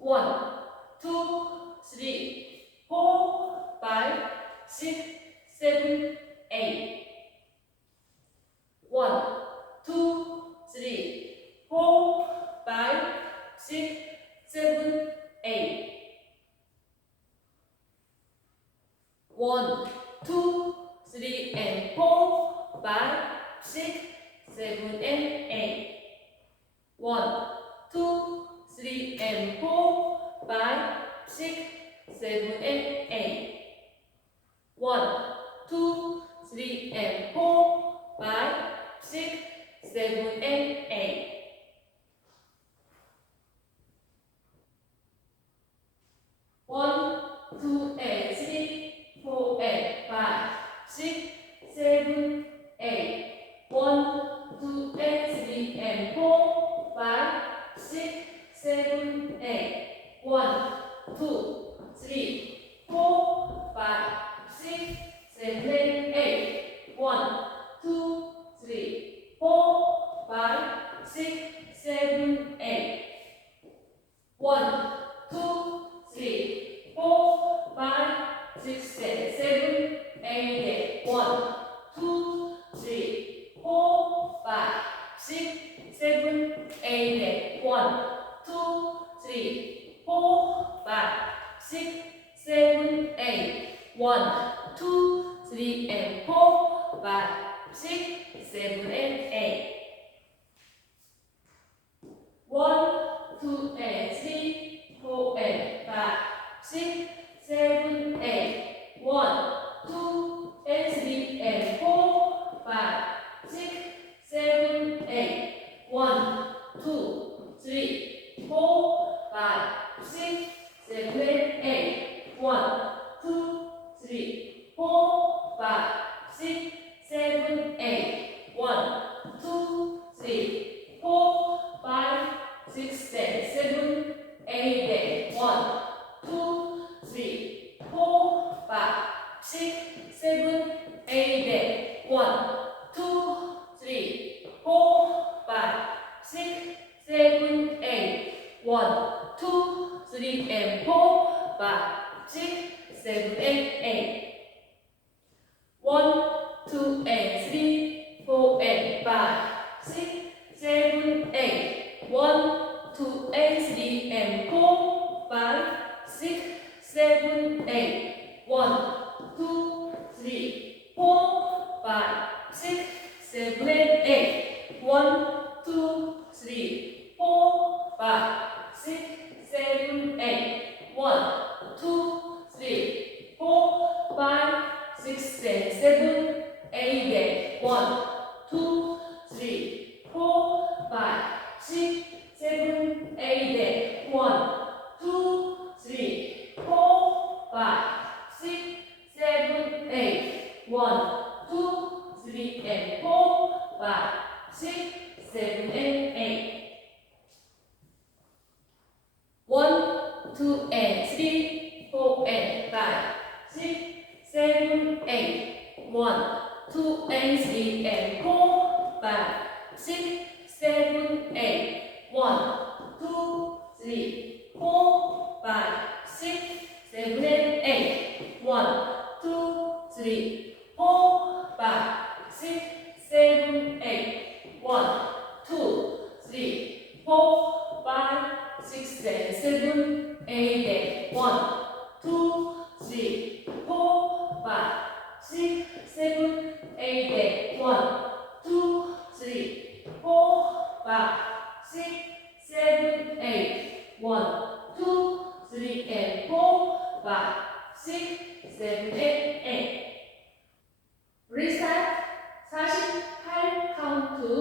1, 2, 3, 4, 5, 6, 7, 8. 1, 2, 3, 4, 5, 6, 7, 8. 1, 2, 3, and 4, 5, 6, 7, and 8. 1, 2, 3, and 4, 5, 6, 7, and 8. 1, 2, 3, and 4, 5, 6, 7, and 8. 1, 2, and 3, 4, and 5, 6, 7, 8. 1, 2, and 3, and 4, 5, 6, 7, 8. 1, 2, 3, 4, 5, 6, 7, 8. 1, 2, 3, 4, 5, 6, 7, 8. 1, 2, 3, 4, 5, 6, 7, 8. 1, 2, 3, 4, 5, 6, 7, 8. 1, 2, 3, 4, 5, 6, 7, 8. 1, 2, 3, and 4, 5, 6, 7, and 8. 1, 2, and 3, 4, and 5, 6, 7, 8. 1, 2, and 3, and 4, 5, 6, 7, 8. 1, 2, 3, 4, 5, 6, 7, 8. 1, 2, 3, 4, 5, 6, 7, 8. 1, 2, 3, 4, 5, 6, 7, 8. 1, 2, 3, 4, 5, 6, 7, 8. 1, 2, 3, 4, 5, 6, 7, 8. 1, 2, 3, and 4, 5, 6, 7, and 8. 1, 2, and 3, 4, and 5, 6, 7, 8. 1, 2, and 3, and 4, 5, 6, 7, 8. 1, 2, 3, 4, 5, 6, 7, 8. 1, 2, 3, 4, 5, 6, 7, 8. 1, 2, 3, 4, 5, 6, 7, 8. 1, 2, 3, 4, 5, 6, 7, 8. 1, 2, 3, 4, 5, 6, 7, 8. 1, 2, 3, and 4, 5, 6, 7, and 8. 1, 2, and 3, 4, and 5, 6, 7, 8. 1, 2, and 3, and 4, 5, 6, 7, 8. 1, 2, 3, 4, 5, 6, 7, 8. 1, 2, 3, 4, 5, 6, 7, 8. 1, 2, 3, 4, 5, 6, 7, 8. 1, 2, 3, 4, 5, 6, 7, 8. 1, 2, 3, 4, 5, 6, 7, 8. 1, 2, 3, and 4, 5, 6, 7, 8. Reset 48 count to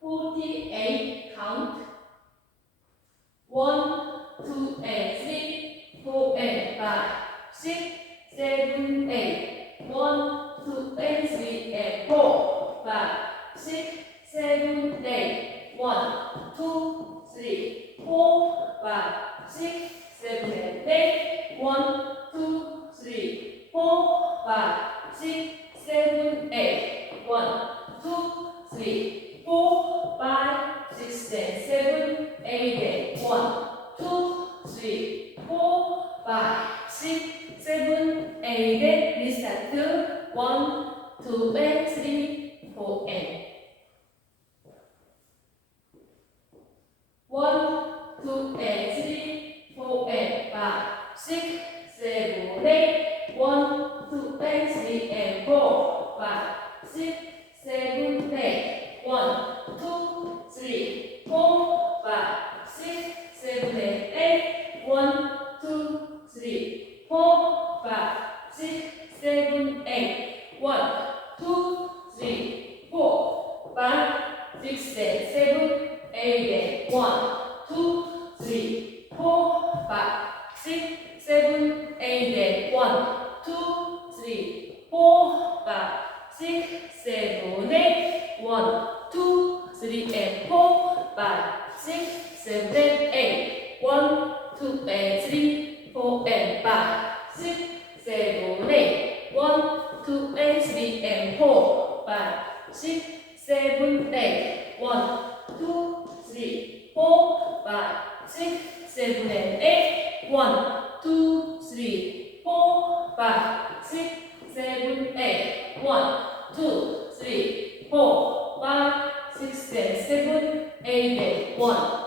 48 count. 1, 2, and 3, 4, and 5, 6, 7, 8. 1, 2, and 3, and 4, 5, 6, 7, 8. 1, 2, 3, 4, 5, 6, 7, and 8. 1, 2, 3, 4, 5, 6, 7, 8. 1, 2, 3, 4, 5, 6, 7, 8. 1, 2, 3, three, four, five, six, seven, eight, and restart to 1, 2, and 3, 4, and 1, 2, and 3, 4, and 5, 6, 7, 8, 1, 2, and 3, and 4, 5, 6, 7, 8, 1, 2, 3, 4, 5, 6, 7, 8, 1, 2, 3, 4, 5, 6, 7, 8, 1, 2, 3, 4, 5, 6, 7, 8, 1, 2, 3, 4, 5, 6, 7, 8, 1, 2, 3, 4, 5, 6, 7, 8, 1, 2, 3, and 4, 5, 6, 7, 8, 1, 2, and 3, 4, and 5, 6, 7, 8, 1, 2, and 3, and 4, 5, 6, 7, 8, 1, 2, 3, 4, 5, 6, 7, and 8, 1, 2, 3, 4, 5, 6, 7, 8, 1, 2, 3, 4, 5, 6, 7, 8, 1.